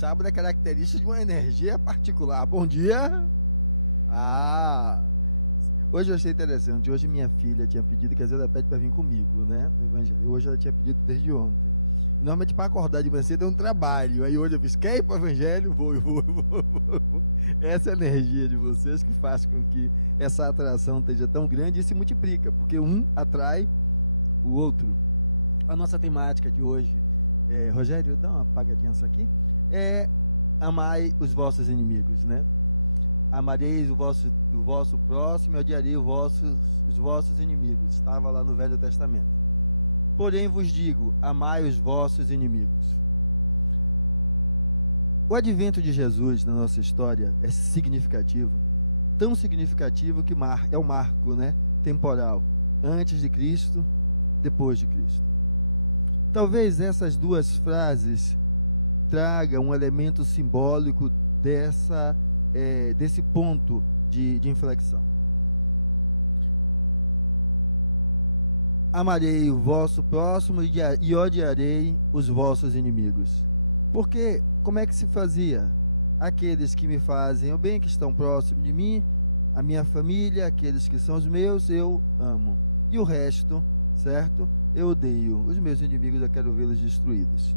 sábado é característica de uma energia particular. Bom dia! Ah! Hoje eu achei interessante. Hoje minha filha tinha pedido, que às vezes ela pede para vir comigo, né? Hoje ela tinha pedido desde ontem. Normalmente para acordar de manhã cedo é um trabalho. Aí hoje eu disse, quer ir para o evangelho? Vou. Essa é a energia de vocês que faz com que essa atração esteja tão grande e se multiplica, porque um atrai o outro. A nossa temática de hoje, Rogério, dá uma apagadinha só aqui, é amai os vossos inimigos, né? Amareis o vosso próximo e odiarei os vossos inimigos. Estava lá no Velho Testamento. Porém vos digo, amai os vossos inimigos. O advento de Jesus na nossa história é significativo, tão significativo que é o marco, né, temporal, antes de Cristo, depois de Cristo. Talvez essas duas frases tragam um elemento simbólico desse ponto de inflexão. Amarei o vosso próximo e odiarei os vossos inimigos. Porque, como é que se fazia? Aqueles que me fazem o bem, que estão próximos de mim, a minha família, aqueles que são os meus, eu amo. E o resto, certo? Eu odeio. Os meus inimigos, eu quero vê-los destruídos.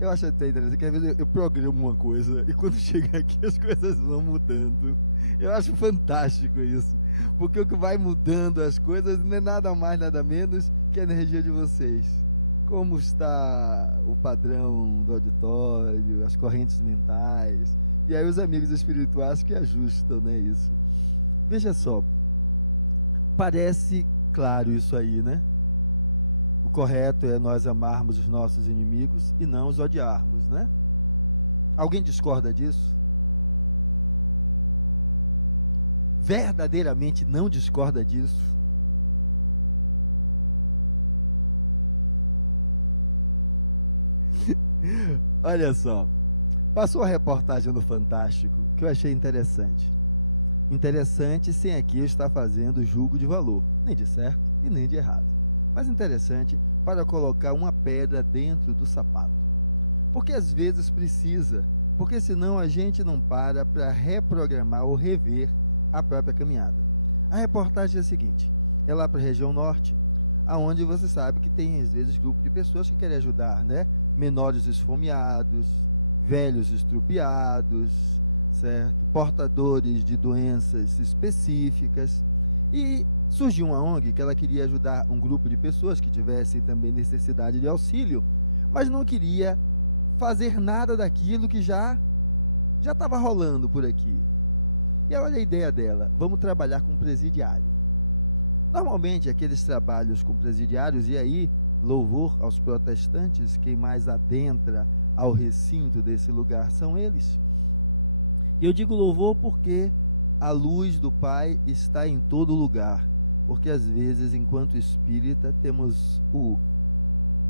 Eu acho até interessante que às vezes eu programo uma coisa e quando chega aqui as coisas vão mudando. Eu acho fantástico isso, porque o que vai mudando as coisas não é nada mais, nada menos que a energia de vocês. Como está o padrão do auditório, as correntes mentais, e aí os amigos espirituais que ajustam, né, isso. Veja só, parece claro isso aí, né? O correto é nós amarmos os nossos inimigos e não os odiarmos, né? Alguém discorda disso? Verdadeiramente não discorda disso? Olha só, passou a reportagem no Fantástico que eu achei interessante. Interessante sem aqui eu estar fazendo julgo de valor, nem de certo e nem de errado, mas interessante para colocar uma pedra dentro do sapato, porque às vezes precisa, porque senão a gente não para reprogramar ou rever a própria caminhada. A reportagem é a seguinte, é lá para a região norte, aonde você sabe que tem às vezes grupo de pessoas que querem ajudar, né? Menores esfomeados, velhos estrupiados, certo? Portadores de doenças específicas. E surgiu uma ONG que ela queria ajudar um grupo de pessoas que tivessem também necessidade de auxílio, mas não queria fazer nada daquilo que já estava rolando por aqui. E olha a ideia dela, vamos trabalhar com presidiário. Normalmente aqueles trabalhos com presidiários, e aí louvor aos protestantes, quem mais adentra ao recinto desse lugar são eles. Eu digo louvor porque a luz do Pai está em todo lugar, porque às vezes, enquanto espírita, temos o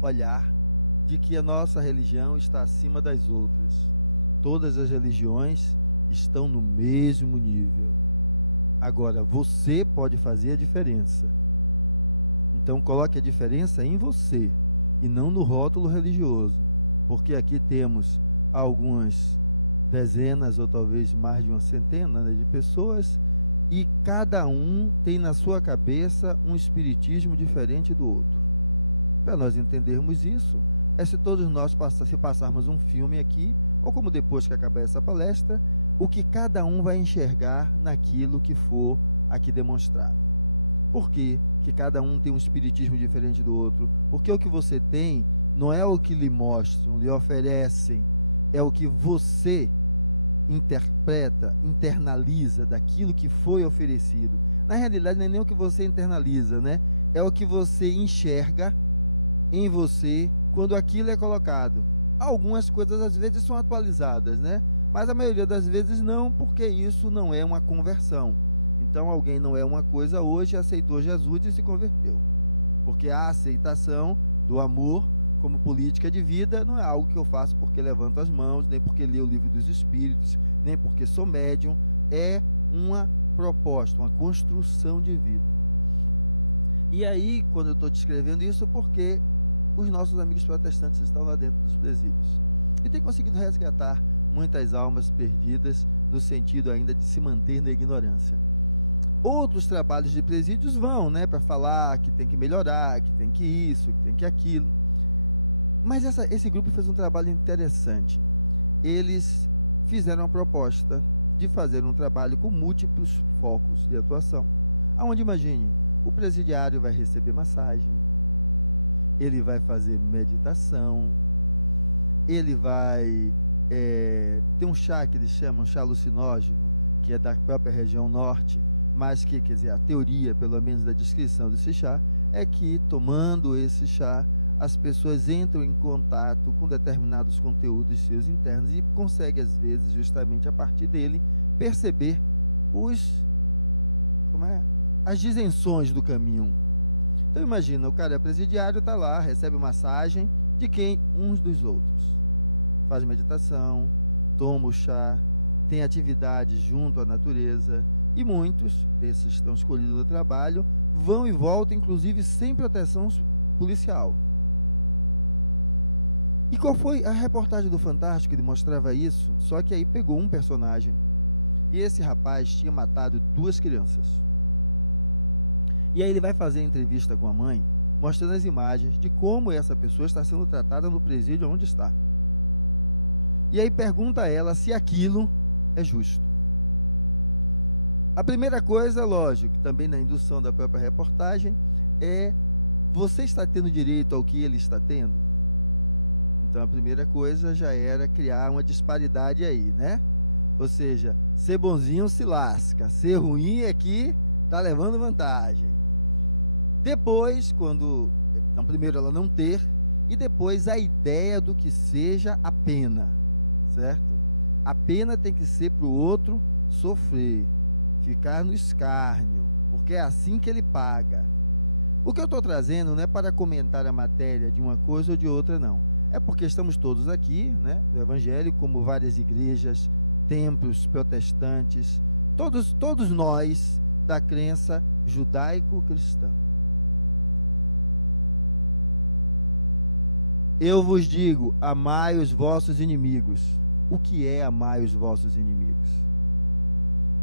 olhar de que a nossa religião está acima das outras. Todas as religiões estão no mesmo nível. Agora, você pode fazer a diferença. Então, coloque a diferença em você e não no rótulo religioso, porque aqui temos algumas dezenas ou talvez mais de uma centena, né, de pessoas, e cada um tem na sua cabeça um espiritismo diferente do outro. Para nós entendermos isso, é se todos nós passarmos um filme aqui, ou como depois que acabar essa palestra, o que cada um vai enxergar naquilo que for aqui demonstrado. Por quê? Que cada um tem um espiritismo diferente do outro? Porque o que você tem não é o que lhe mostram, lhe oferecem, é o que você interpreta, internaliza daquilo que foi oferecido. Na realidade, não é nem o que você internaliza, né? É o que você enxerga em você quando aquilo é colocado. Algumas coisas às vezes são atualizadas, né? Mas a maioria das vezes não, porque isso não é uma conversão. Então alguém não é uma coisa hoje, aceitou Jesus e se converteu. Porque a aceitação do amor como política de vida não é algo que eu faço porque levanto as mãos, nem porque leio o livro dos Espíritos, nem porque sou médium. É uma proposta, uma construção de vida. E aí, quando eu estou descrevendo isso, porque os nossos amigos protestantes estão lá dentro dos presídios. E tem conseguido resgatar muitas almas perdidas, no sentido ainda de se manter na ignorância. Outros trabalhos de presídios vão, para falar que tem que melhorar, que tem que isso, que tem que aquilo. Mas esse grupo fez um trabalho interessante. Eles fizeram a proposta de fazer um trabalho com múltiplos focos de atuação. Aonde, imagine, o presidiário vai receber massagem, ele vai fazer meditação, ele vai ter um chá que eles chamam chá alucinógeno, que é da própria região norte, mas que, quer dizer, a teoria, pelo menos da descrição desse chá, é que tomando esse chá, as pessoas entram em contato com determinados conteúdos seus internos e conseguem, às vezes, justamente a partir dele, perceber as isenções do caminho. Então imagina, o cara é presidiário, está lá, recebe massagem de quem? Uns dos outros. Faz meditação, toma o chá, tem atividades junto à natureza, e muitos desses que estão escolhidos no trabalho vão e voltam, inclusive sem proteção policial. E qual foi a reportagem do Fantástico? Ele mostrava isso, só que aí pegou um personagem, e esse rapaz tinha matado 2 crianças. E aí ele vai fazer a entrevista com a mãe, mostrando as imagens de como essa pessoa está sendo tratada no presídio onde está. E aí pergunta a ela se aquilo é justo. A primeira coisa, lógico, também na indução da própria reportagem, é: você está tendo direito ao que ele está tendo? Então a primeira coisa já era criar uma disparidade aí, Ou seja, ser bonzinho se lasca, ser ruim é que está levando vantagem. Depois, primeiro ela não ter, e depois a ideia do que seja a pena, certo? A pena tem que ser para o outro sofrer, ficar no escárnio, porque é assim que ele paga. O que eu estou trazendo não é para comentar a matéria de uma coisa ou de outra, não. É porque estamos todos aqui, do Evangelho, como várias igrejas, templos protestantes, todos nós da crença judaico-cristã. Eu vos digo, amai os vossos inimigos. O que é amai os vossos inimigos?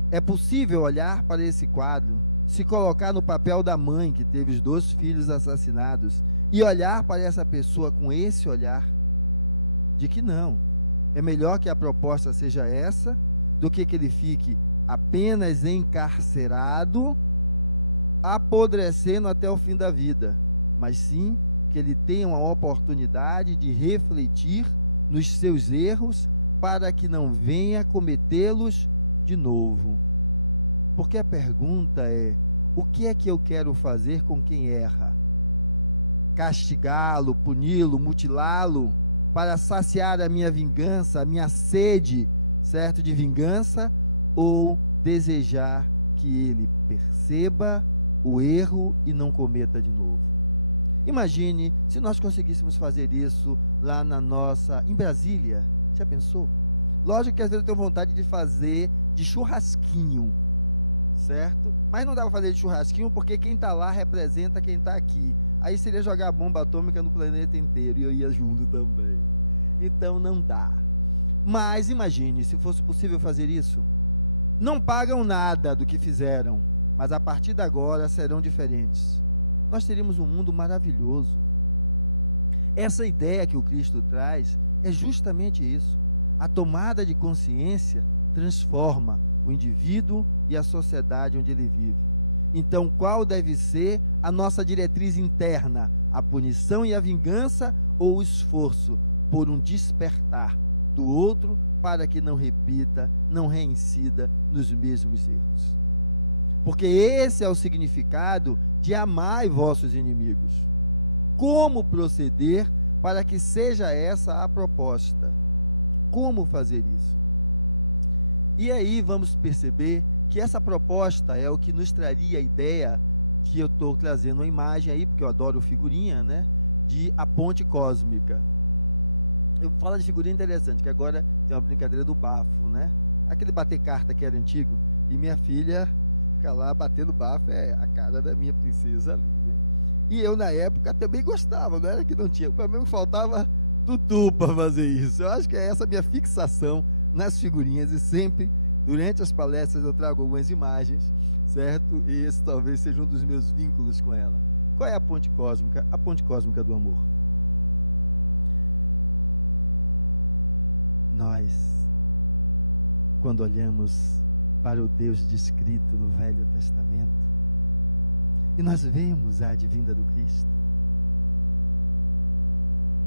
É possível olhar para esse quadro, se colocar no papel da mãe que teve os 2 filhos assassinados e olhar para essa pessoa com esse olhar de que não. É melhor que a proposta seja essa do que ele fique apenas encarcerado, apodrecendo até o fim da vida, mas sim que ele tenha uma oportunidade de refletir nos seus erros para que não venha cometê-los de novo. Porque a pergunta é: o que é que eu quero fazer com quem erra? Castigá-lo, puni-lo, mutilá-lo para saciar a minha vingança, a minha sede, certo, de vingança, ou desejar que ele perceba o erro e não cometa de novo? Imagine se nós conseguíssemos fazer isso lá em Brasília. Já pensou? Lógico que às vezes eu tenho vontade de fazer de churrasquinho, certo? Mas não dá para fazer de churrasquinho porque quem está lá representa quem está aqui. Aí seria jogar bomba atômica no planeta inteiro e eu ia junto também. Então não dá. Mas imagine se fosse possível fazer isso. Não pagam nada do que fizeram, mas a partir de agora serão diferentes. Nós teríamos um mundo maravilhoso. Essa ideia que o Cristo traz é justamente isso. A tomada de consciência transforma o indivíduo e a sociedade onde ele vive. Então, qual deve ser a nossa diretriz interna? A punição e a vingança ou o esforço por um despertar do outro para que não repita, não reincida nos mesmos erros? Porque esse é o significado de amai vossos inimigos. Como proceder para que seja essa a proposta? Como fazer isso? E aí vamos perceber que essa proposta é o que nos traria a ideia que eu estou trazendo uma imagem aí, porque eu adoro figurinha, de a ponte cósmica. Eu falo de figurinha interessante, que agora tem uma brincadeira do bafo, aquele bater carta que era antigo, e minha filha fica lá batendo bafo, é a cara da minha princesa. E eu, na época, também gostava, não era que não tinha, para mim me faltava tudo para fazer isso. Eu acho que é essa a minha fixação nas figurinhas, e sempre, durante as palestras, eu trago algumas imagens, certo? E esse talvez seja um dos meus vínculos com ela. Qual é a ponte cósmica? A ponte cósmica do amor. Nós, quando olhamos para o Deus descrito no Velho Testamento, e nós vemos a advinda do Cristo,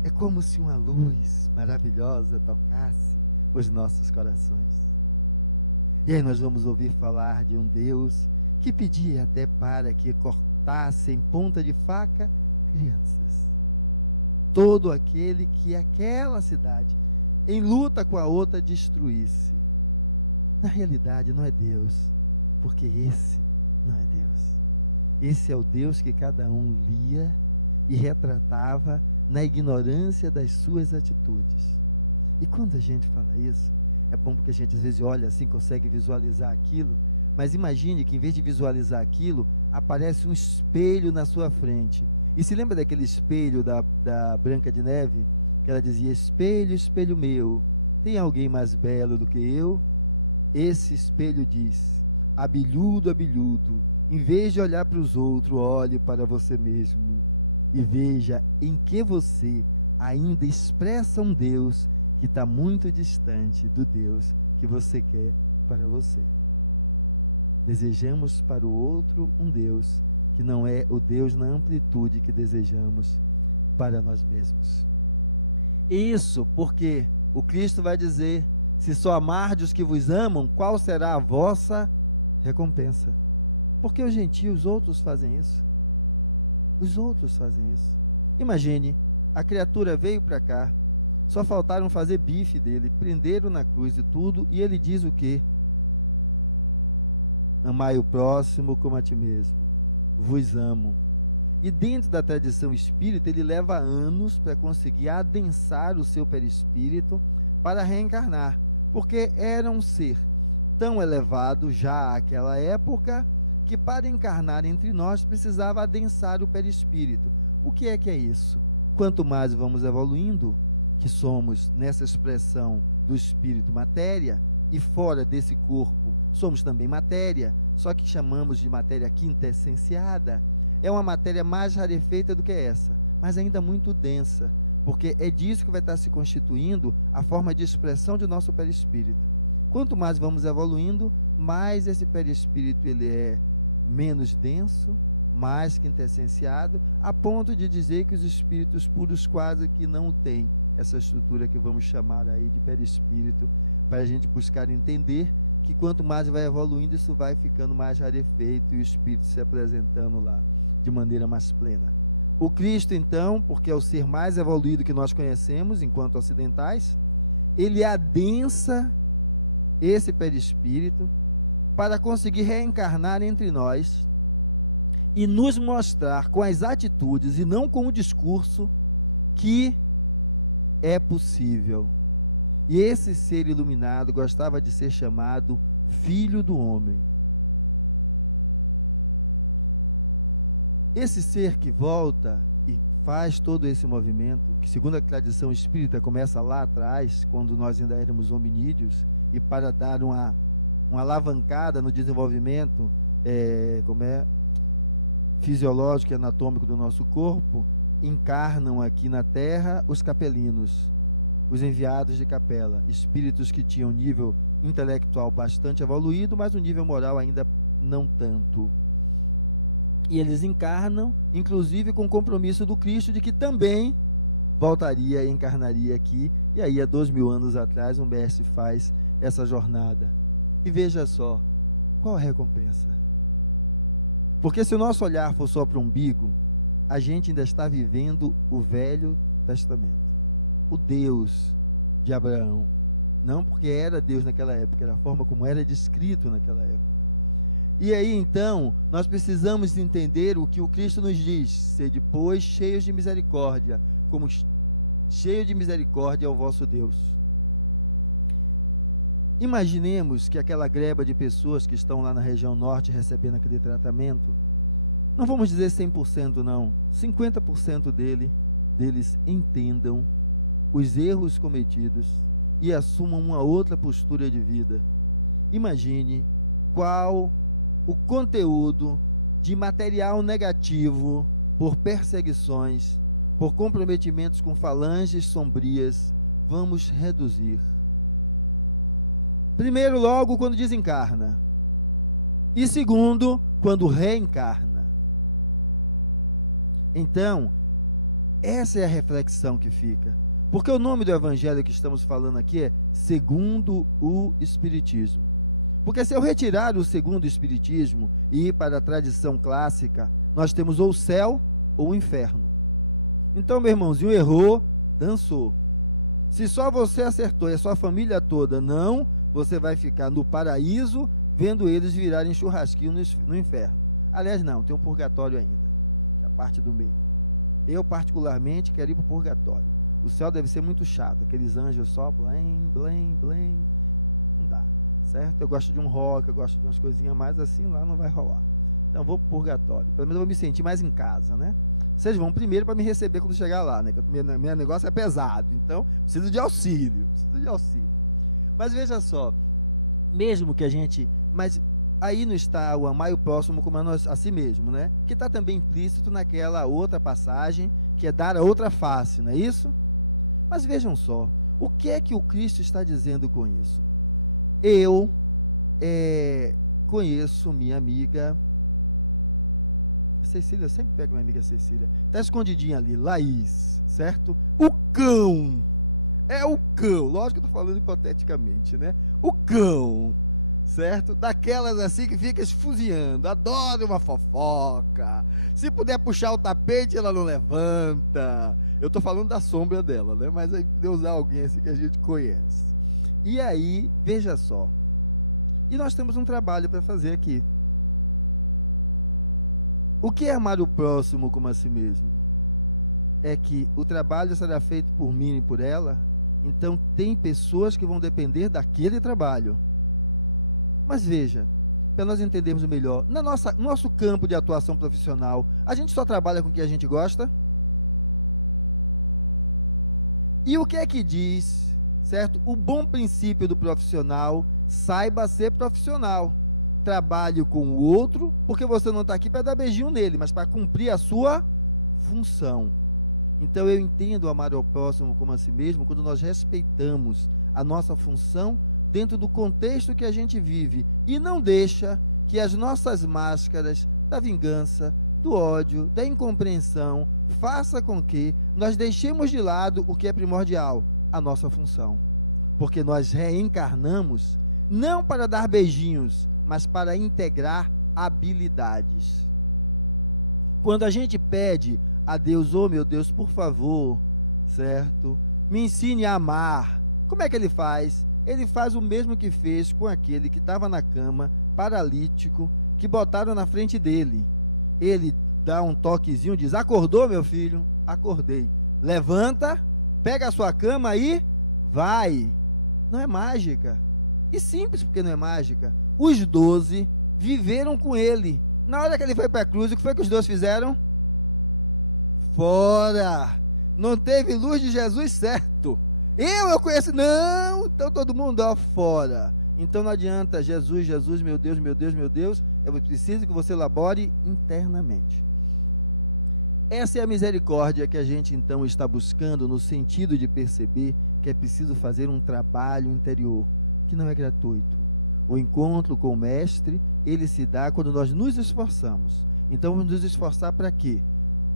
é como se uma luz maravilhosa tocasse os nossos corações. E aí nós vamos ouvir falar de um Deus que pedia até para que cortasse em ponta de faca crianças. Todo aquele que aquela cidade, em luta com a outra, destruísse. Na realidade não é Deus, porque esse não é Deus. Esse é o Deus que cada um lia e retratava na ignorância das suas atitudes. E quando a gente fala isso, é bom que a gente às vezes olha assim, consegue visualizar aquilo, mas imagine que em vez de visualizar aquilo, aparece um espelho na sua frente. E se lembra daquele espelho da Branca de Neve? Que ela dizia: espelho, espelho meu, tem alguém mais belo do que eu? Esse espelho diz: abelhudo, abelhudo, em vez de olhar para os outros, olhe para você mesmo e veja em que você ainda expressa um Deus que está muito distante do Deus que você quer para você. Desejamos para o outro um Deus que não é o Deus na amplitude que desejamos para nós mesmos. Isso porque o Cristo vai dizer: se só amardes os que vos amam, qual será a vossa recompensa? Porque os gentios, os outros fazem isso. Os outros fazem isso. Imagine, a criatura veio para cá, só faltaram fazer bife dele, prenderam na cruz e tudo, e ele diz o quê? Amai o próximo como a ti mesmo. Vos amo. E dentro da tradição espírita, ele leva anos para conseguir adensar o seu perispírito para reencarnar, porque era um ser tão elevado já àquela época que para encarnar entre nós precisava adensar o perispírito. O que é isso? Quanto mais vamos evoluindo, que somos nessa expressão do espírito matéria, e fora desse corpo somos também matéria, só que chamamos de matéria quintessenciada. É uma matéria mais rarefeita do que essa, mas ainda muito densa, porque é disso que vai estar se constituindo a forma de expressão de nosso perispírito. Quanto mais vamos evoluindo, mais esse perispírito ele é menos denso, mais quintessenciado, a ponto de dizer que os espíritos puros quase que não têm essa estrutura que vamos chamar aí de perispírito, para a gente buscar entender que quanto mais vai evoluindo, isso vai ficando mais rarefeito e o espírito se apresentando lá de maneira mais plena. O Cristo, então, porque é o ser mais evoluído que nós conhecemos enquanto ocidentais, ele adensa esse perispírito para conseguir reencarnar entre nós e nos mostrar com as atitudes e não com o discurso que é possível. E esse ser iluminado gostava de ser chamado Filho do Homem. Esse ser que volta e faz todo esse movimento, que segundo a tradição espírita começa lá atrás, quando nós ainda éramos hominídeos, e para dar uma alavancada no desenvolvimento fisiológico e anatômico do nosso corpo, encarnam aqui na Terra os capelinos, os enviados de capela, espíritos que tinham nível intelectual bastante evoluído, mas um nível moral ainda não tanto. E eles encarnam, inclusive com o compromisso do Cristo de que também voltaria e encarnaria aqui. E aí, há 2000 anos atrás, um mestre faz essa jornada. E veja só, qual a recompensa? Porque se o nosso olhar for só para o umbigo, a gente ainda está vivendo o Velho Testamento. O Deus de Abraão. Não porque era Deus naquela época, era a forma como era descrito naquela época. E aí então, nós precisamos entender o que o Cristo nos diz: sede, pois, cheios de misericórdia, como cheio de misericórdia é o vosso Deus. Imaginemos que aquela greba de pessoas que estão lá na região norte recebendo aquele tratamento, não vamos dizer 100% não, 50% deles entendam os erros cometidos e assumam uma outra postura de vida. Imagine qual o conteúdo de material negativo por perseguições, por comprometimentos com falanges sombrias, vamos reduzir. Primeiro, logo, quando desencarna. E segundo, quando reencarna. Então, essa é a reflexão que fica. Porque o nome do evangelho que estamos falando aqui é segundo o Espiritismo. Porque se eu retirar o segundo Espiritismo e ir para a tradição clássica, nós temos ou o céu ou o inferno. Então, meu irmãozinho errou, dançou. Se só você acertou e a sua família toda não, você vai ficar no paraíso vendo eles virarem churrasquinho no inferno. Aliás, não, tem um purgatório ainda, que é a parte do meio. Eu, particularmente, quero ir para o purgatório. O céu deve ser muito chato, aqueles anjos só, blém, blém, blém. Não dá, certo? Eu gosto de um rock, eu gosto de umas coisinhas mais assim, lá não vai rolar. Então, eu vou para o purgatório. Pelo menos eu vou me sentir mais em casa, né? Vocês vão primeiro para me receber quando chegar lá, né? Meu negócio é pesado, então preciso de auxílio, Mas veja só, mesmo que a gente... Mas aí não está o amar o próximo como a si mesmo, né? Que está também implícito naquela outra passagem, que é dar a outra face, não é isso? Mas vejam só, o que é que o Cristo está dizendo com isso? Eu conheço minha amiga Cecília, eu sempre pego minha amiga Cecília, está escondidinha ali, Laís, certo? O cão, é o cão, lógico que eu estou falando hipoteticamente, né? O cão, certo? Daquelas assim que fica esfuziando, adora uma fofoca, se puder puxar o tapete ela não levanta. Eu estou falando da sombra dela, né? Mas aí de usar alguém assim que a gente conhece. E aí, veja só, e nós temos um trabalho para fazer aqui. O que é amar o próximo como a si mesmo? É que o trabalho será feito por mim e por ela, então tem pessoas que vão depender daquele trabalho. Mas veja, para nós entendermos melhor, no nosso campo de atuação profissional, a gente só trabalha com o que a gente gosta? E o que é que diz, certo? O bom princípio do profissional, saiba ser profissional. Trabalhe com o outro, porque você não está aqui para dar beijinho nele, mas para cumprir a sua função. Então eu entendo amar ao próximo como a si mesmo quando nós respeitamos a nossa função dentro do contexto que a gente vive e não deixa que as nossas máscaras da vingança, do ódio, da incompreensão faça com que nós deixemos de lado o que é primordial, a nossa função. Porque nós reencarnamos não para dar beijinhos, mas para integrar habilidades. Quando a gente pede a Deus, oh meu Deus, por favor, certo? Me ensine a amar. Como é que ele faz? Ele faz o mesmo que fez com aquele que estava na cama, paralítico, que botaram na frente dele. Ele dá um toquezinho, diz, acordou meu filho? Acordei. Levanta, pega a sua cama e vai. Não é mágica. E simples porque não é mágica. Os 12 viveram com ele. Na hora que ele foi para a cruz, o que foi que os 12 fizeram? Fora. Não teve luz de Jesus, certo? Eu conheço. Não. Então todo mundo, ó, fora. Então não adianta, Jesus, Jesus, meu Deus, meu Deus, meu Deus. Eu preciso que você elabore internamente. Essa é a misericórdia que a gente então está buscando no sentido de perceber que é preciso fazer um trabalho interior, que não é gratuito. O encontro com o Mestre, ele se dá quando nós nos esforçamos. Então vamos nos esforçar para quê?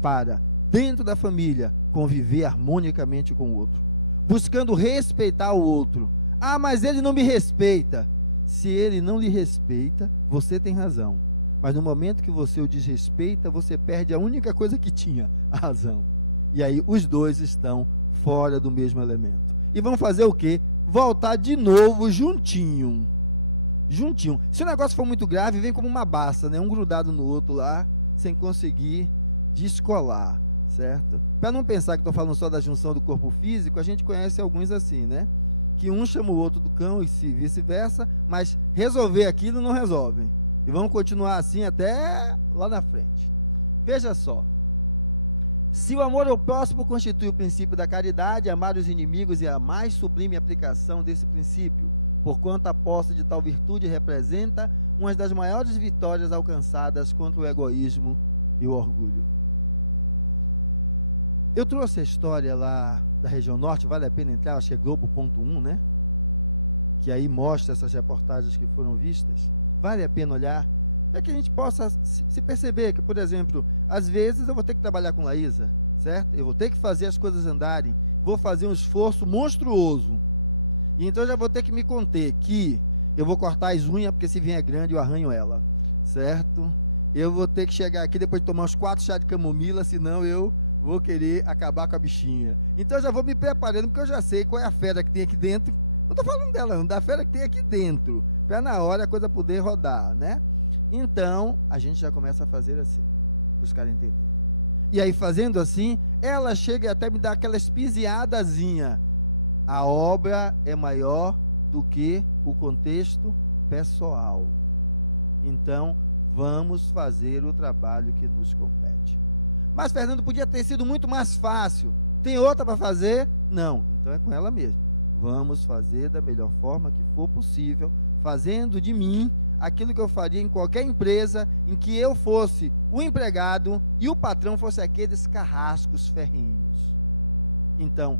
Para, dentro da família, conviver harmonicamente com o outro, buscando respeitar o outro. Ah, mas ele não me respeita. Se ele não lhe respeita, você tem razão. Mas no momento que você o desrespeita, você perde a única coisa que tinha, a razão. E aí os dois estão fora do mesmo elemento. E vão fazer o quê? Voltar de novo juntinho. Juntinho. Se o negócio for muito grave, vem como uma baça, né? Um grudado no outro lá, sem conseguir descolar, certo? Para não pensar que estou falando só da junção do corpo físico, a gente conhece alguns assim, né? Que um chama o outro do cão e vice-versa, mas resolver aquilo não resolve. E vamos continuar assim até lá na frente. Veja só. Se o amor ao próximo constitui o princípio da caridade, amar os inimigos é a mais sublime aplicação desse princípio, porquanto a posse de tal virtude representa uma das maiores vitórias alcançadas contra o egoísmo e o orgulho. Eu trouxe a história lá da região norte, vale a pena entrar, acho que é Globo.1, né? Que aí mostra essas reportagens que foram vistas. Vale a pena olhar, para que a gente possa se perceber que, por exemplo, às vezes eu vou ter que trabalhar com Laísa, certo? Eu vou ter que fazer as coisas andarem, vou fazer um esforço monstruoso. E então eu já vou ter que me conter que eu vou cortar as unhas, porque se vier grande eu arranho ela, certo? Eu vou ter que chegar aqui depois de tomar uns 4 chás de camomila, senão eu vou querer acabar com a bichinha. Então eu já vou me preparando, porque eu já sei qual é a fera que tem aqui dentro. Não estou falando dela, não, da fera que tem aqui dentro, para na hora a coisa poder rodar, né? Então, a gente já começa a fazer assim, para os caras entenderem. E aí, fazendo assim, ela chega e até me dá aquela espiziadazinha. A obra é maior do que o contexto pessoal. Então, vamos fazer o trabalho que nos compete. Mas, Fernando, podia ter sido muito mais fácil. Tem outra para fazer? Não. Então, é com ela mesmo. Vamos fazer da melhor forma que for possível, fazendo de mim aquilo que eu faria em qualquer empresa em que eu fosse o empregado e o patrão fosse aqueles carrascos ferrenhos. Então,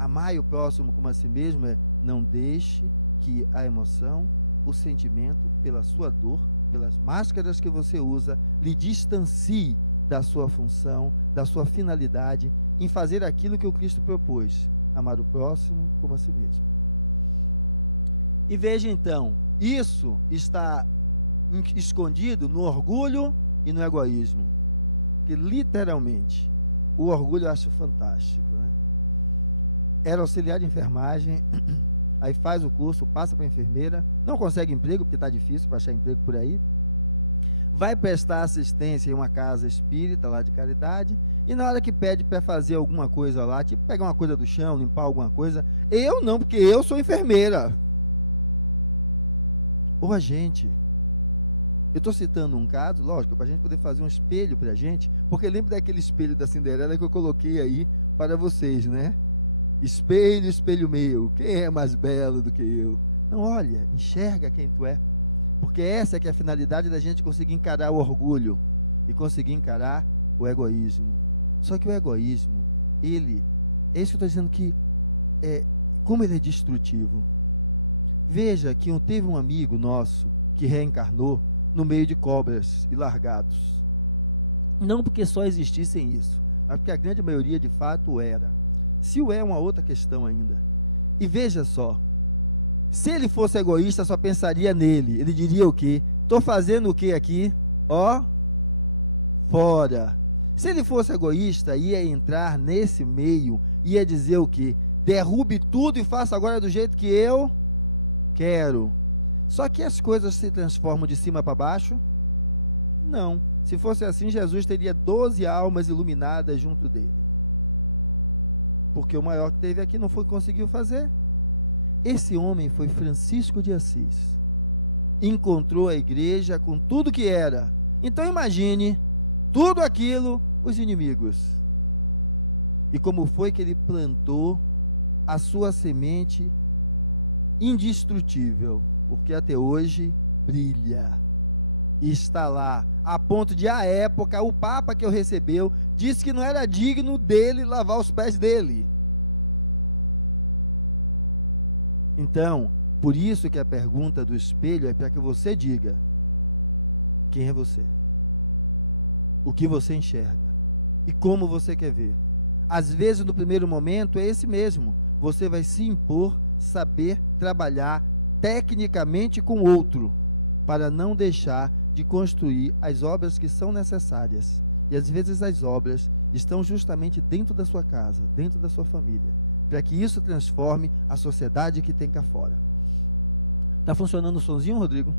amar o próximo como a si mesmo é: não deixe que a emoção, o sentimento, pela sua dor, pelas máscaras que você usa, lhe distancie da sua função, da sua finalidade em fazer aquilo que o Cristo propôs: amar o próximo como a si mesmo. E veja então, isso está escondido no orgulho e no egoísmo. Que literalmente, o orgulho eu acho fantástico, né? Era auxiliar de enfermagem, aí faz o curso, passa para enfermeira, não consegue emprego, porque está difícil para achar emprego por aí, vai prestar assistência em uma casa espírita lá de caridade, e na hora que pede para fazer alguma coisa lá, tipo pegar uma coisa do chão, limpar alguma coisa, eu não, porque eu sou enfermeira. Ou a gente, eu estou citando um caso, lógico, para a gente poder fazer um espelho para a gente, porque lembra daquele espelho da Cinderela que eu coloquei aí para vocês, né? Espelho, espelho meu, quem é mais belo do que eu? Não, olha, enxerga quem tu é, porque essa é que é a finalidade da gente conseguir encarar o orgulho e conseguir encarar o egoísmo. Só que o egoísmo, ele, é isso que eu estou dizendo que, como ele é destrutivo. Veja que teve um amigo nosso que reencarnou no meio de cobras e largados. Não porque só existissem isso, mas porque a grande maioria de fato era. Se o é uma outra questão ainda. E veja só, se ele fosse egoísta, só pensaria nele. Ele diria o quê? Estou fazendo o quê aqui? Ó, fora. Se ele fosse egoísta, ia entrar nesse meio, ia dizer o quê? Derrube tudo e faça agora do jeito que eu quero. Só que as coisas se transformam de cima para baixo? Não. Se fosse assim, Jesus teria 12 almas iluminadas junto dele. Porque o maior que teve aqui não foi o que conseguiu fazer. Esse homem foi Francisco de Assis. Encontrou a igreja com tudo que era. Então imagine tudo aquilo, os inimigos. E como foi que ele plantou a sua semente indestrutível, porque até hoje brilha e está lá, a ponto de, à época, o Papa que o recebeu disse que não era digno dele lavar os pés dele. Então, por isso que a pergunta do espelho é para que você diga: quem é você? O que você enxerga? E como você quer ver? Às vezes, no primeiro momento, é esse mesmo. Você vai se impor, saber trabalhar tecnicamente com o outro, para não deixar de construir as obras que são necessárias. E às vezes as obras estão justamente dentro da sua casa, dentro da sua família, para que isso transforme a sociedade que tem cá fora. Está funcionando o sonzinho, Rodrigo?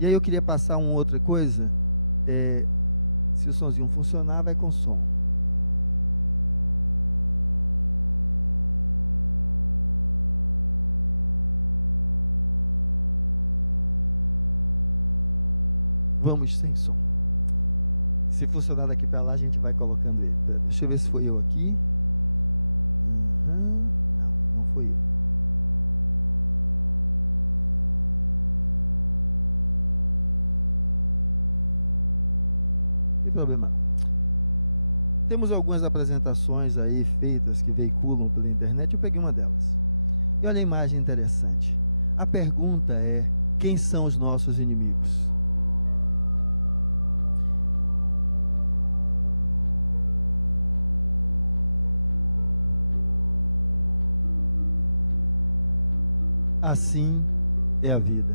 E aí eu queria passar uma outra coisa. Se o sonzinho funcionar, vai com som. Vamos sem som. Se funcionar daqui para lá, a gente vai colocando ele. Deixa eu ver se foi eu aqui. Não foi eu. Não tem problema. Temos algumas apresentações aí feitas que veiculam pela internet. Eu peguei uma delas. E olha a imagem interessante. A pergunta é: quem são os nossos inimigos? Assim é a vida.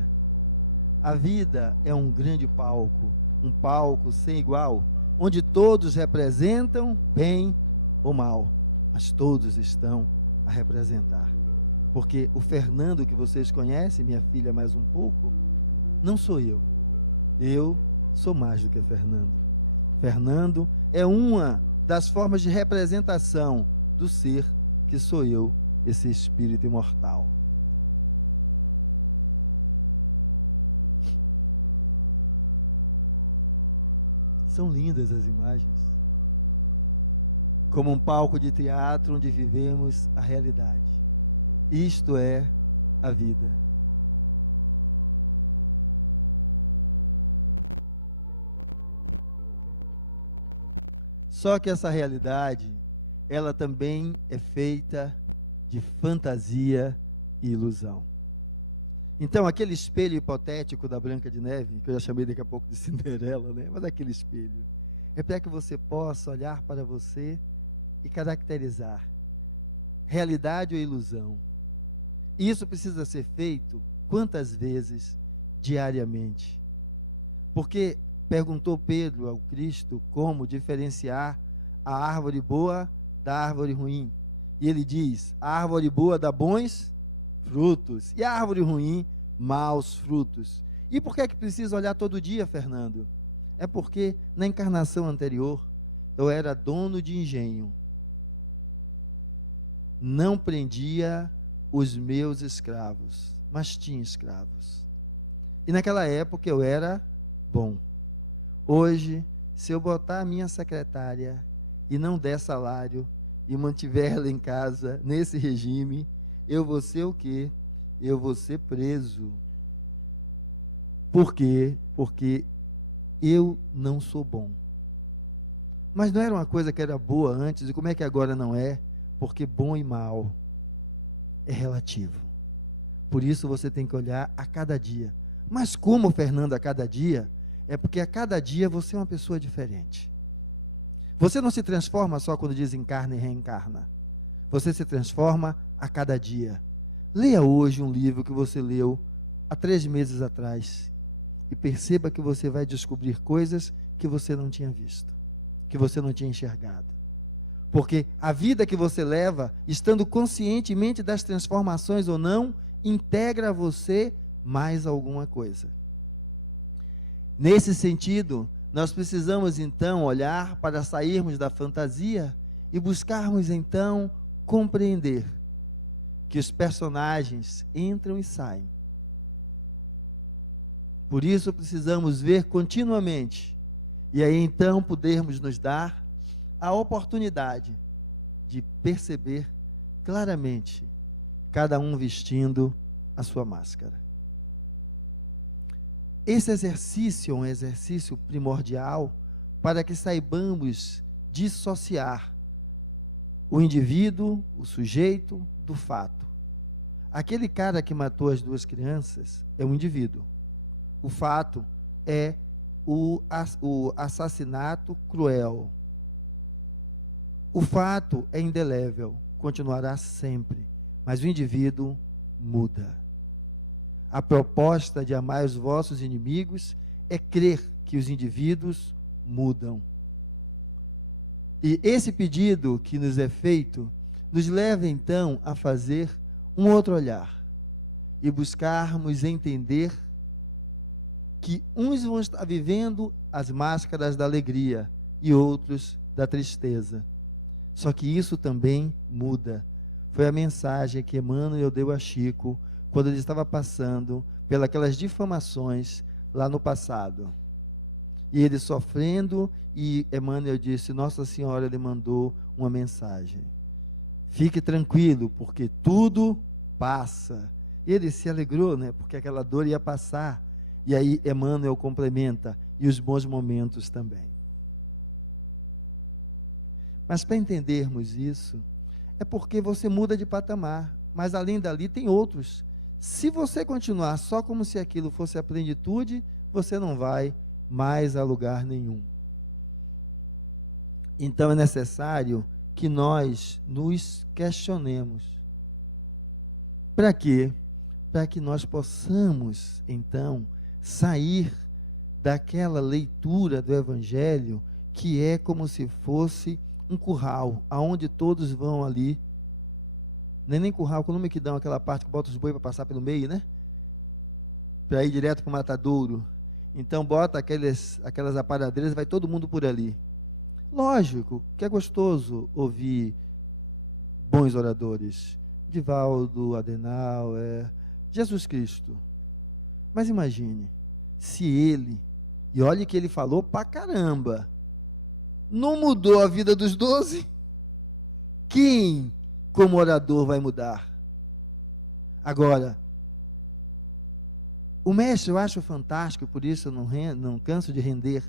A vida é um grande palco, um palco sem igual, onde todos representam bem ou mal, mas todos estão a representar. Porque o Fernando que vocês conhecem, minha filha mais um pouco, não sou eu. Eu sou mais do que Fernando. Fernando é uma das formas de representação do ser que sou eu, esse espírito imortal. São lindas as imagens. Como um palco de teatro onde vivemos a realidade. Isto é a vida. Só que essa realidade, ela também é feita de fantasia e ilusão. Então, aquele espelho hipotético da Branca de Neve, que eu já chamei daqui a pouco de Cinderela, né? Mas aquele espelho, é para que você possa olhar para você e caracterizar realidade ou ilusão. E isso precisa ser feito quantas vezes? Diariamente. Porque perguntou Pedro ao Cristo como diferenciar a árvore boa da árvore ruim. E ele diz: a árvore boa dá bons frutos, e a árvore ruim, maus frutos. E por que é que precisa olhar todo dia, Fernando? É porque na encarnação anterior eu era dono de engenho, não prendia os meus escravos, mas tinha escravos. E naquela época eu era bom. Hoje, se eu botar a minha secretária e não der salário e mantiver ela em casa nesse regime, eu vou ser o quê? Eu vou ser preso. Por quê? Porque eu não sou bom. Mas não era uma coisa que era boa antes, e como é que agora não é? Porque bom e mal é relativo. Por isso você tem que olhar a cada dia. Mas como, Fernando, a cada dia? É porque a cada dia você é uma pessoa diferente. Você não se transforma só quando desencarna e reencarna. Você se transforma a cada dia. Leia hoje um livro que você leu há 3 meses atrás e perceba que você vai descobrir coisas que você não tinha visto, que você não tinha enxergado. Porque a vida que você leva, estando conscientemente das transformações ou não, integra a você mais alguma coisa. Nesse sentido, nós precisamos então olhar para sairmos da fantasia e buscarmos então compreender que os personagens entram e saem. Por isso precisamos ver continuamente, e aí então podermos nos dar a oportunidade de perceber claramente cada um vestindo a sua máscara. Esse exercício é um exercício primordial para que saibamos dissociar o indivíduo, o sujeito, do fato. Aquele cara que matou as 2 crianças é um indivíduo. O fato é o assassinato cruel. O fato é indelével, continuará sempre, mas o indivíduo muda. A proposta de amar os vossos inimigos é crer que os indivíduos mudam. E esse pedido que nos é feito nos leva então a fazer um outro olhar e buscarmos entender que uns vão estar vivendo as máscaras da alegria e outros da tristeza. Só que isso também muda. Foi a mensagem que Emmanuel deu a Chico quando ele estava passando pelas difamações lá no passado. E ele sofrendo e Emmanuel disse: Nossa Senhora lhe mandou uma mensagem. Fique tranquilo, porque tudo passa. Ele se alegrou, né? Porque aquela dor ia passar. E aí Emmanuel complementa: e os bons momentos também. Mas para entendermos isso, é porque você muda de patamar. Mas além dali tem outros. Se você continuar só como se aquilo fosse a plenitude, você não vai mais a lugar nenhum. Então é necessário que nós nos questionemos. Para quê? Para que nós possamos, então, sair daquela leitura do Evangelho que é como se fosse um curral, aonde todos vão ali. Não é nem curral, qual o nome que dão aquela parte que bota os boi para passar pelo meio, né? Para ir direto para o matadouro. Então bota aquelas aparadeiras, vai todo mundo por ali. Lógico que é gostoso ouvir bons oradores. Divaldo, Adenal, Jesus Cristo. Mas imagine, se ele, e olhe que ele falou pra caramba, não mudou a vida dos 12, quem como orador vai mudar? Agora, o mestre eu acho fantástico, por isso eu não canso de render.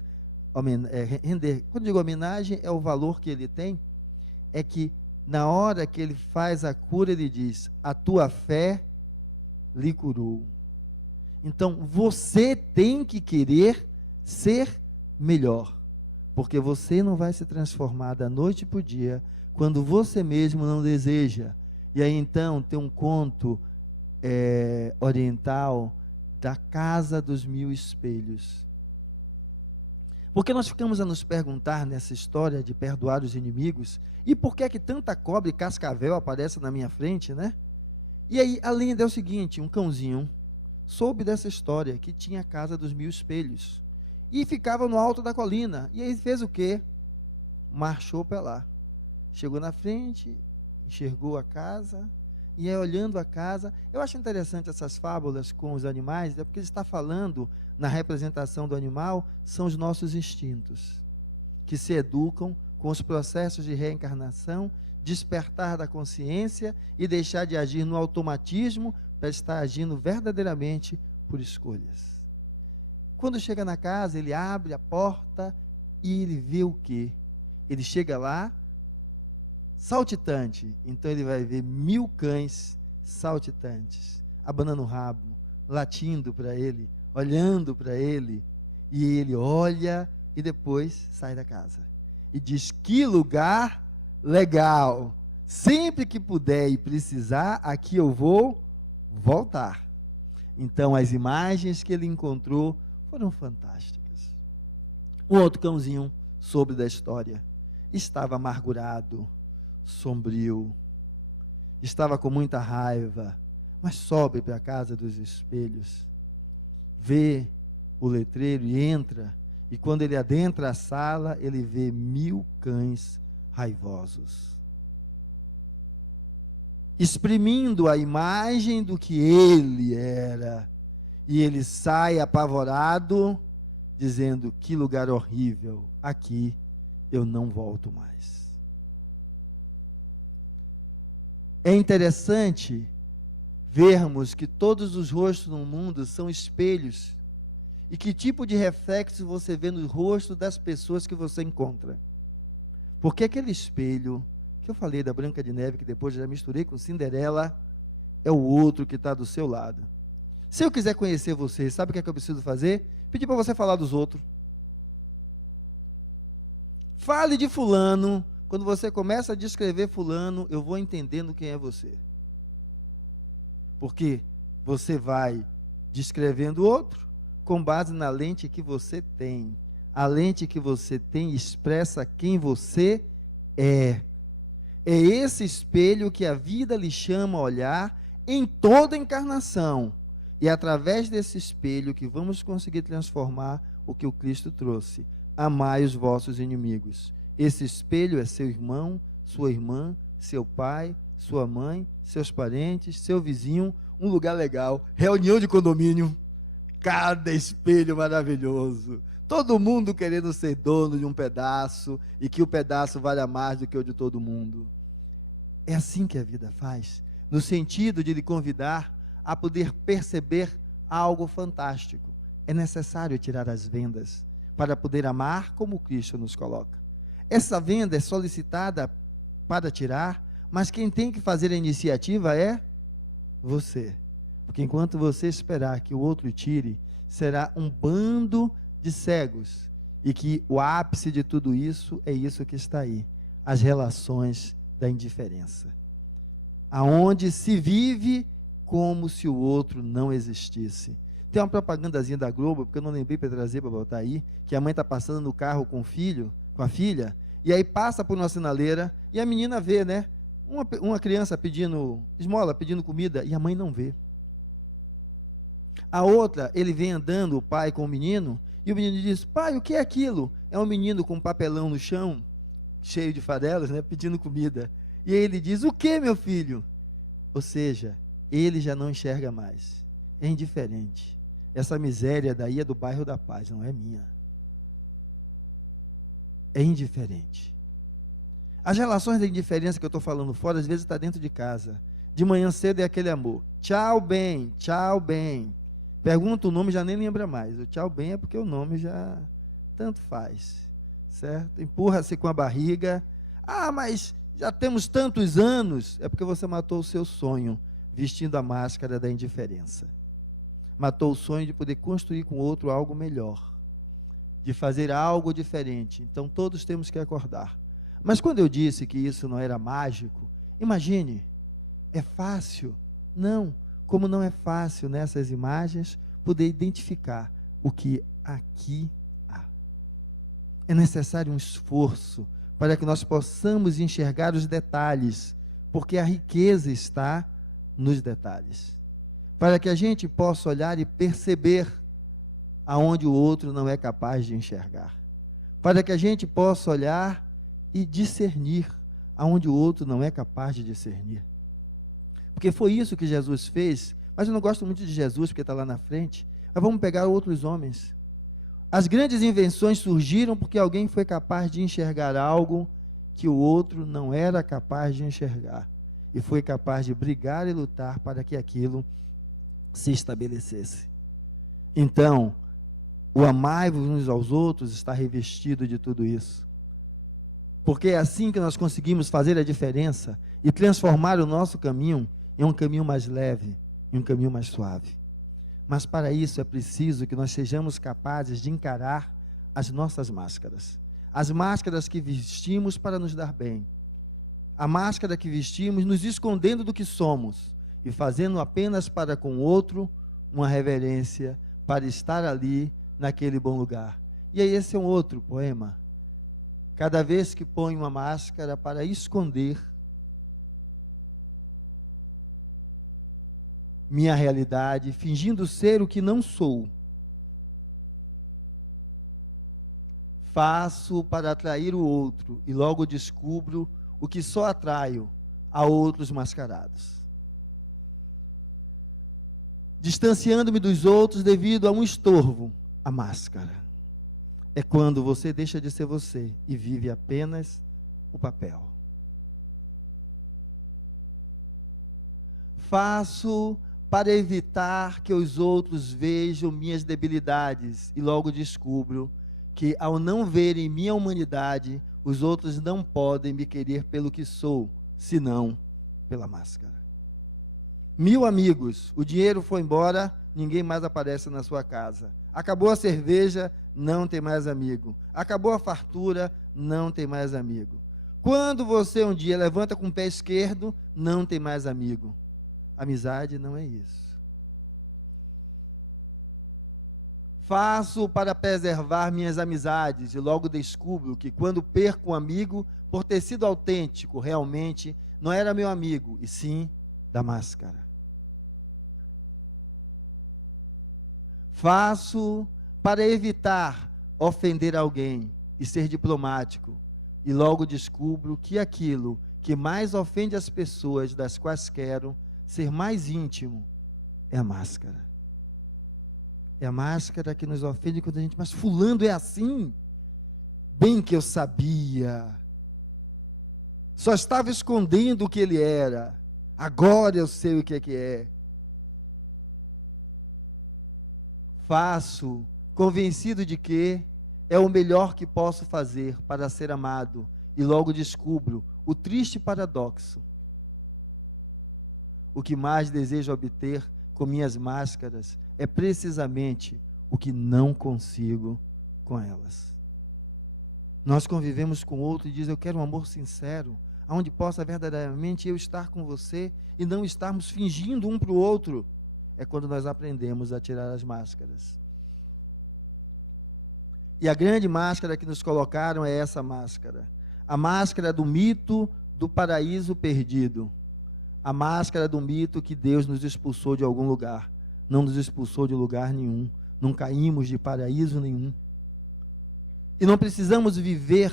Quando digo homenagem, é o valor que ele tem, é que na hora que ele faz a cura, ele diz: a tua fé lhe curou. Então você tem que querer ser melhor, porque você não vai se transformar da noite para o dia quando você mesmo não deseja. E aí então tem um conto oriental da Casa dos Mil Espelhos. Porque nós ficamos a nos perguntar nessa história de perdoar os inimigos, e por que é que tanta cobra e cascavel aparece na minha frente, né? E aí a lenda é o seguinte: um cãozinho soube dessa história, que tinha a Casa dos Mil Espelhos, e ficava no alto da colina, e aí fez o quê? Marchou para lá, chegou na frente, enxergou a casa, e aí olhando a casa, eu acho interessante essas fábulas com os animais, porque ele está falando, na representação do animal, são os nossos instintos, que se educam com os processos de reencarnação, despertar da consciência e deixar de agir no automatismo para estar agindo verdadeiramente por escolhas. Quando chega na casa, ele abre a porta e ele vê o quê? Ele chega lá, saltitante, então ele vai ver 1000 cães saltitantes, abanando o rabo, latindo para ele, olhando para ele, e ele olha e depois sai da casa e diz: que lugar legal, sempre que puder e precisar, aqui eu vou voltar. Então as imagens que ele encontrou foram fantásticas. O outro cãozinho soube da história, estava amargurado, sombrio, estava com muita raiva, mas sobe para a Casa dos Espelhos, vê o letreiro e entra, e quando ele adentra a sala, ele vê 1000 cães raivosos, exprimindo a imagem do que ele era, e ele sai apavorado, dizendo: que lugar horrível, aqui eu não volto mais. É interessante vermos que todos os rostos no mundo são espelhos, e que tipo de reflexo você vê no rosto das pessoas que você encontra. Porque aquele espelho que eu falei da Branca de Neve, que depois já misturei com Cinderela, é o outro que está do seu lado. Se eu quiser conhecer você, sabe o que é que eu preciso fazer? Pedir para você falar dos outros. Fale de fulano. Quando você começa a descrever fulano, eu vou entendendo quem é você. Porque você vai descrevendo o outro com base na lente que você tem. A lente que você tem expressa quem você é. É esse espelho que a vida lhe chama a olhar em toda a encarnação. E é através desse espelho que vamos conseguir transformar o que o Cristo trouxe. Amai os vossos inimigos. Esse espelho é seu irmão, sua irmã, seu pai, sua mãe, seus parentes, seu vizinho, um lugar legal, reunião de condomínio, cada espelho maravilhoso, Todo mundo querendo ser dono de um pedaço e que o pedaço valha mais do que o de todo mundo. É assim que a vida faz, no sentido de lhe convidar a poder perceber algo fantástico. É necessário tirar as vendas para poder amar como Cristo nos coloca. Essa venda é solicitada para tirar, mas quem tem que fazer a iniciativa é você. Porque enquanto você esperar que o outro tire, será um bando de cegos. E que o ápice de tudo isso é isso que está aí: as relações da indiferença, aonde se vive como se o outro não existisse. Tem uma propagandazinha da Globo, porque eu não lembrei para trazer, para botar aí, que a mãe está passando no carro com o filho, com a filha, e aí passa por uma sinaleira, e a menina vê, né, uma criança pedindo esmola, pedindo comida, e a mãe não vê. A outra, ele vem andando, o pai com o menino, e o menino diz: pai, o que é aquilo? É um menino com um papelão no chão, cheio de farelas, né, pedindo comida. E aí ele diz: o que, meu filho? Ou seja, ele já não enxerga mais, é indiferente. Essa miséria daí é do bairro da Paz, não é minha. É indiferente. As relações da indiferença que eu estou falando fora, às vezes está dentro de casa. De manhã cedo é aquele amor: tchau, bem, tchau, bem. Pergunta o nome, já nem lembra mais. O tchau, bem é porque o nome já tanto faz, certo? Empurra-se com a barriga. Ah, mas já temos tantos anos. É porque você matou o seu sonho vestindo a máscara da indiferença. Matou o sonho de poder construir com o outro algo melhor, de fazer algo diferente. Então todos temos que acordar. Mas quando eu disse que isso não era mágico, imagine, é fácil? Não. Como não é fácil nessas imagens poder identificar o que aqui há. É necessário um esforço para que nós possamos enxergar os detalhes, porque a riqueza está nos detalhes. Para que a gente possa olhar e perceber aonde o outro não é capaz de enxergar. Para que a gente possa olhar e discernir aonde o outro não é capaz de discernir. Porque foi isso que Jesus fez. Mas eu não gosto muito de Jesus porque está lá na frente. Mas vamos pegar outros homens. As grandes invenções surgiram porque alguém foi capaz de enxergar algo que o outro não era capaz de enxergar, e foi capaz de brigar e lutar para que aquilo se estabelecesse. Então, o amai-vos uns aos outros está revestido de tudo isso. Porque é assim que nós conseguimos fazer a diferença e transformar o nosso caminho em um caminho mais leve, em um caminho mais suave. Mas para isso é preciso que nós sejamos capazes de encarar as nossas máscaras. As máscaras que vestimos para nos dar bem. A máscara que vestimos nos escondendo do que somos e fazendo apenas para com o outro uma reverência, para estar ali naquele bom lugar. E aí esse é um outro poema. Cada vez que ponho uma máscara para esconder minha realidade, fingindo ser o que não sou, faço para atrair o outro e logo descubro o que só atraio a outros mascarados. Distanciando-me dos outros devido a um estorvo, a máscara. É quando você deixa de ser você e vive apenas o papel. Faço para evitar que os outros vejam minhas debilidades e logo descubro que ao não verem minha humanidade, os outros não podem me querer pelo que sou, senão pela máscara. 1000 amigos, o dinheiro foi embora, ninguém mais aparece na sua casa. Acabou a cerveja, não tem mais amigo. Acabou a fartura, não tem mais amigo. Quando você um dia levanta com o pé esquerdo, não tem mais amigo. Amizade não é isso. Faço para preservar minhas amizades e logo descubro que quando perco um amigo, por ter sido autêntico, realmente não era meu amigo, e sim da máscara. Faço para evitar ofender alguém e ser diplomático, e logo descubro que aquilo que mais ofende as pessoas das quais quero ser mais íntimo é a máscara. É a máscara que nos ofende quando a gente, mas fulano é assim? Bem que eu sabia. Só estava escondendo o que ele era. Agora eu sei o que é. Faço, convencido de que é o melhor que posso fazer para ser amado. E logo descubro o triste paradoxo. O que mais desejo obter com minhas máscaras é precisamente o que não consigo com elas. Nós convivemos com outro e diz: eu quero um amor sincero, onde possa verdadeiramente eu estar com você e não estarmos fingindo um para o outro. É quando nós aprendemos a tirar as máscaras. E a grande máscara que nos colocaram é essa máscara. A máscara do mito do paraíso perdido. A máscara do mito que Deus nos expulsou de algum lugar. Não nos expulsou de lugar nenhum. Não caímos de paraíso nenhum. E não precisamos viver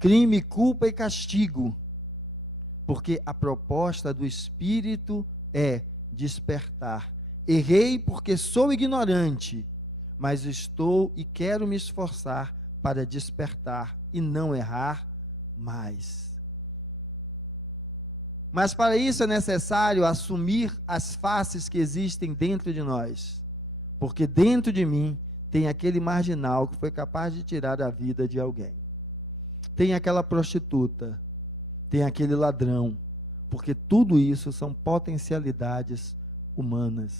crime, culpa e castigo. Porque a proposta do Espírito é despertar. Errei porque sou ignorante, mas estou e quero me esforçar para despertar e não errar mais. Mas para isso é necessário assumir as faces que existem dentro de nós, porque dentro de mim tem aquele marginal que foi capaz de tirar a vida de alguém, tem aquela prostituta, tem aquele ladrão, porque tudo isso são potencialidades humanas,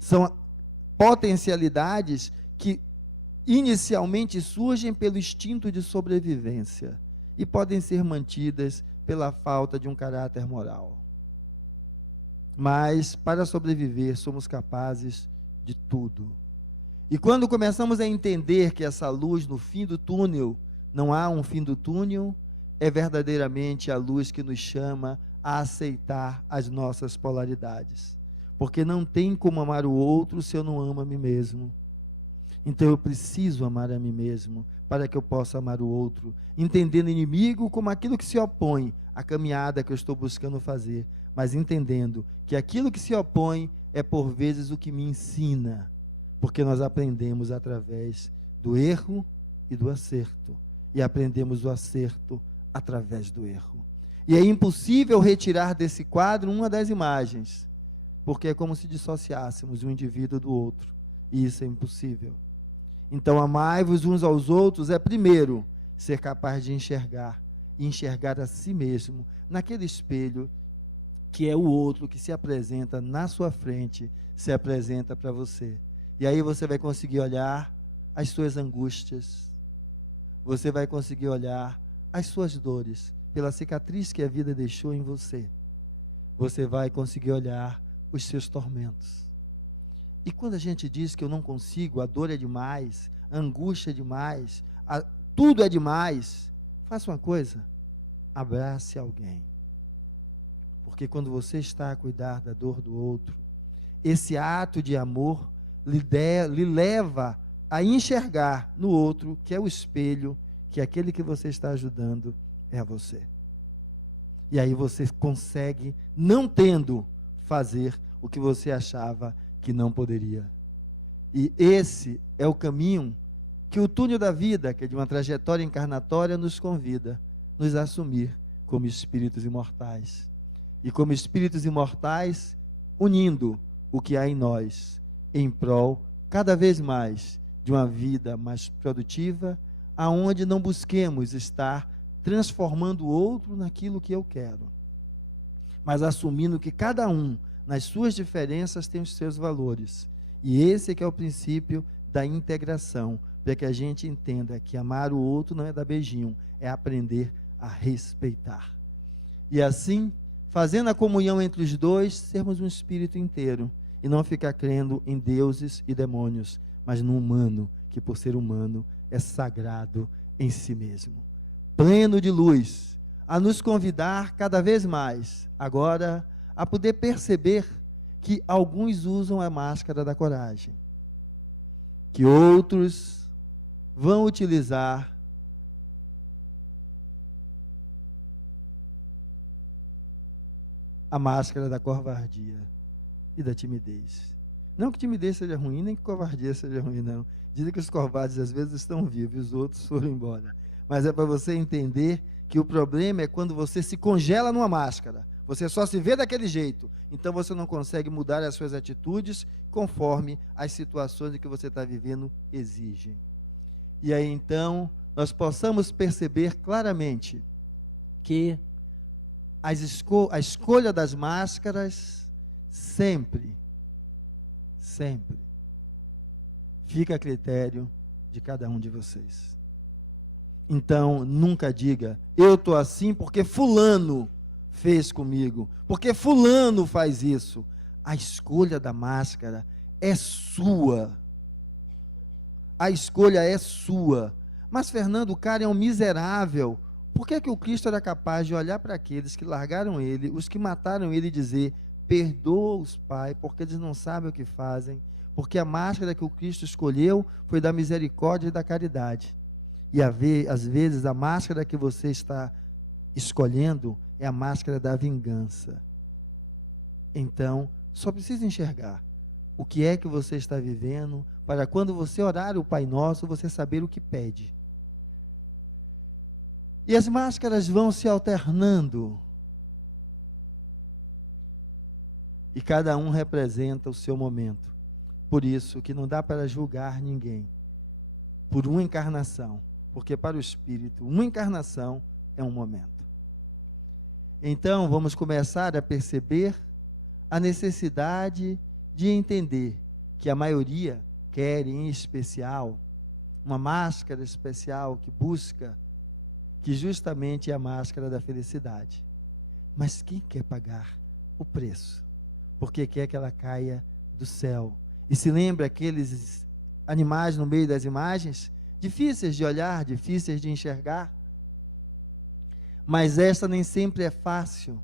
são potencialidades que inicialmente surgem pelo instinto de sobrevivência e podem ser mantidas pela falta de um caráter moral. Mas para sobreviver somos capazes de tudo. E quando começamos a entender que essa luz no fim do túnel, não há um fim do túnel, é verdadeiramente a luz que nos chama a aceitar as nossas polaridades. Porque não tem como amar o outro se eu não amo a mim mesmo. Então eu preciso amar a mim mesmo para que eu possa amar o outro, entendendo o inimigo como aquilo que se opõe à caminhada que eu estou buscando fazer, mas entendendo que aquilo que se opõe é por vezes o que me ensina, porque nós aprendemos através do erro e do acerto, e aprendemos o acerto através do erro. E é impossível retirar desse quadro uma das imagens, porque é como se dissociássemos um indivíduo do outro, e isso é impossível. Então, amai-vos uns aos outros é, primeiro, ser capaz de enxergar, e enxergar a si mesmo naquele espelho que é o outro que se apresenta na sua frente, se apresenta para você. E aí você vai conseguir olhar as suas angústias, você vai conseguir olhar as suas dores, pela cicatriz que a vida deixou em você. Você vai conseguir olhar os seus tormentos. E quando a gente diz que eu não consigo, a dor é demais, a angústia é demais, tudo é demais, faça uma coisa, abrace alguém. Porque quando você está a cuidar da dor do outro, esse ato de amor lhe leva a enxergar no outro, que é o espelho, que aquele que você está ajudando é você. E aí você consegue, não tendo, fazer o que você achava que não poderia. E esse é o caminho que o túnel da vida, que é de uma trajetória encarnatória, nos convida, nos assumir como espíritos imortais. E como espíritos imortais, unindo o que há em nós, em prol, cada vez mais, de uma vida mais produtiva, aonde não busquemos estar transformando o outro naquilo que eu quero, mas assumindo que cada um, nas suas diferenças, tem os seus valores. E esse é que é o princípio da integração, para que a gente entenda que amar o outro não é dar beijinho, é aprender a respeitar. E assim, fazendo a comunhão entre os dois, sermos um espírito inteiro, e não ficar crendo em deuses e demônios, mas no humano, que por ser humano é sagrado em si mesmo, pleno de luz, a nos convidar cada vez mais, agora, a poder perceber que alguns usam a máscara da coragem, que outros vão utilizar a máscara da covardia e da timidez. Não que timidez seja ruim, nem que covardia seja ruim, não. Dizem que os covardes às vezes estão vivos e os outros foram embora. Mas é para você entender que o problema é quando você se congela numa máscara. Você só se vê daquele jeito. Então você não consegue mudar as suas atitudes conforme as situações em que você está vivendo exigem. E aí então nós possamos perceber claramente que a escolha das máscaras sempre fica a critério de cada um de vocês. Então, nunca diga, eu estou assim porque fulano fez comigo, porque fulano faz isso. A escolha da máscara é sua. A escolha é sua. Mas, Fernando, o cara é um miserável. Por que o Cristo era capaz de olhar para aqueles que largaram ele, os que mataram ele, e dizer, perdoa-os, Pai, porque eles não sabem o que fazem? Porque a máscara que o Cristo escolheu foi da misericórdia e da caridade. E às vezes a máscara que você está escolhendo é a máscara da vingança. Então, só precisa enxergar o que é que você está vivendo, para quando você orar o Pai Nosso, você saber o que pede. E as máscaras vão se alternando. E cada um representa o seu momento. Por isso que não dá para julgar ninguém por uma encarnação, porque para o Espírito, uma encarnação é um momento. Então, vamos começar a perceber a necessidade de entender que a maioria quer, em especial, uma máscara especial que busca, que justamente é a máscara da felicidade. Mas quem quer pagar o preço? Porque quer que ela caia do céu. E se lembra aqueles animais no meio das imagens? Difíceis de olhar, difíceis de enxergar. Mas esta nem sempre é fácil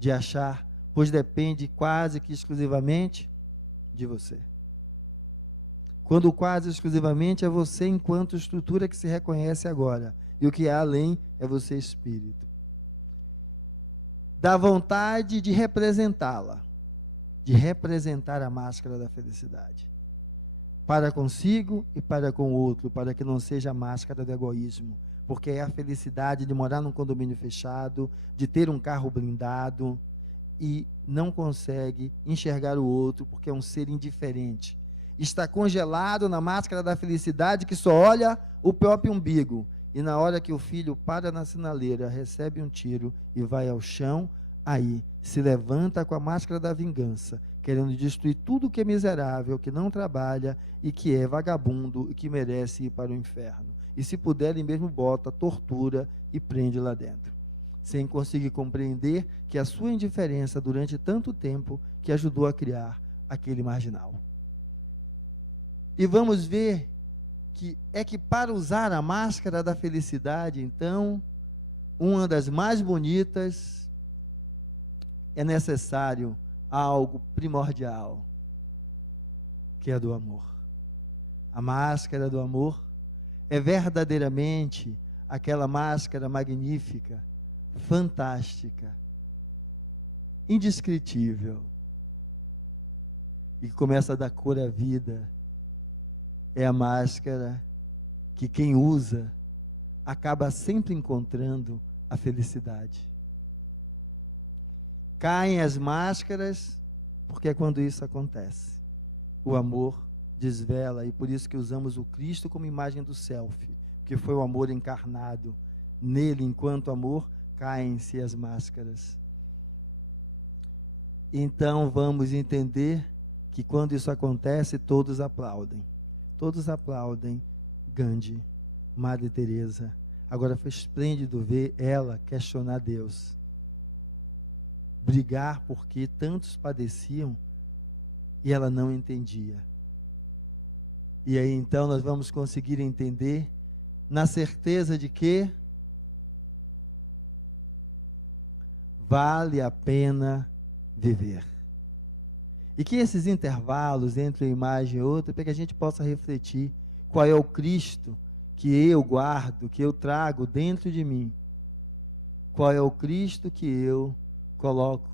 de achar, pois depende quase que exclusivamente de você. Quando quase exclusivamente é você enquanto estrutura que se reconhece agora. E o que há além é você espírito. Dá vontade de representá-la, de representar a máscara da felicidade, para consigo e para com o outro, para que não seja a máscara do egoísmo, porque é a felicidade de morar num condomínio fechado, de ter um carro blindado e não consegue enxergar o outro porque é um ser indiferente, está congelado na máscara da felicidade que só olha o próprio umbigo. E na hora que o filho para na sinaleira, recebe um tiro e vai ao chão, aí se levanta com a máscara da vingança, querendo destruir tudo que é miserável, que não trabalha e que é vagabundo e que merece ir para o inferno. E se puder, ele mesmo bota, tortura e prende lá dentro, sem conseguir compreender que a sua indiferença durante tanto tempo que ajudou a criar aquele marginal. E vamos ver que para usar a máscara da felicidade, então, uma das mais bonitas, é necessário algo primordial, que é do amor. A máscara do amor é verdadeiramente aquela máscara magnífica, fantástica, indescritível, e que começa a dar cor à vida. É a máscara que quem usa acaba sempre encontrando a felicidade. Caem as máscaras, porque é quando isso acontece. O amor desvela, e por isso que usamos o Cristo como imagem do selfie, que foi o amor encarnado. Nele, enquanto amor, caem-se as máscaras. Então vamos entender que quando isso acontece, todos aplaudem. Todos aplaudem Gandhi, Madre Teresa. Agora foi esplêndido ver ela questionar Deus, brigar porque tantos padeciam e ela não entendia. E aí então nós vamos conseguir entender na certeza de que vale a pena viver. E que esses intervalos entre uma imagem e outra, para que a gente possa refletir qual é o Cristo que eu guardo, que eu trago dentro de mim. Qual é o Cristo que eu coloco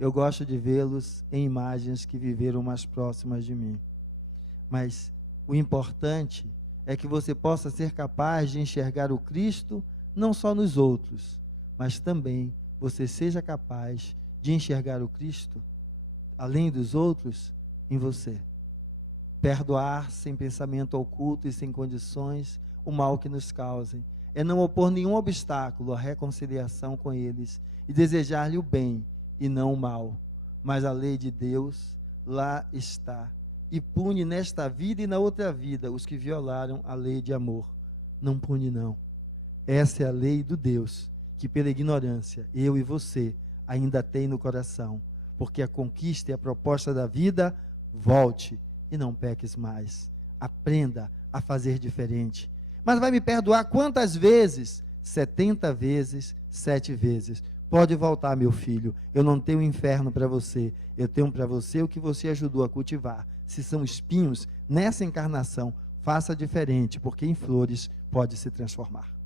eu gosto de vê-los em imagens que viveram mais próximas de mim. Mas o importante é que você possa ser capaz de enxergar o Cristo não só nos outros, mas também você seja capaz de enxergar o Cristo, além dos outros, em você. Perdoar sem pensamento oculto e sem condições o mal que nos causem. É não opor nenhum obstáculo à reconciliação com eles e desejar-lhe o bem e não o mal. Mas a lei de Deus lá está e pune nesta vida e na outra vida os que violaram a lei de amor. Não pune não. Essa é a lei do Deus que pela ignorância eu e você ainda tem no coração, porque a conquista e a proposta da vida, volte e não peques mais. Aprenda a fazer diferente. Mas vai me perdoar quantas vezes? 70 vezes, 7 vezes. Pode voltar, meu filho. Eu não tenho inferno para você. Eu tenho para você o que você ajudou a cultivar. Se são espinhos, nessa encarnação, faça diferente, porque em flores pode se transformar.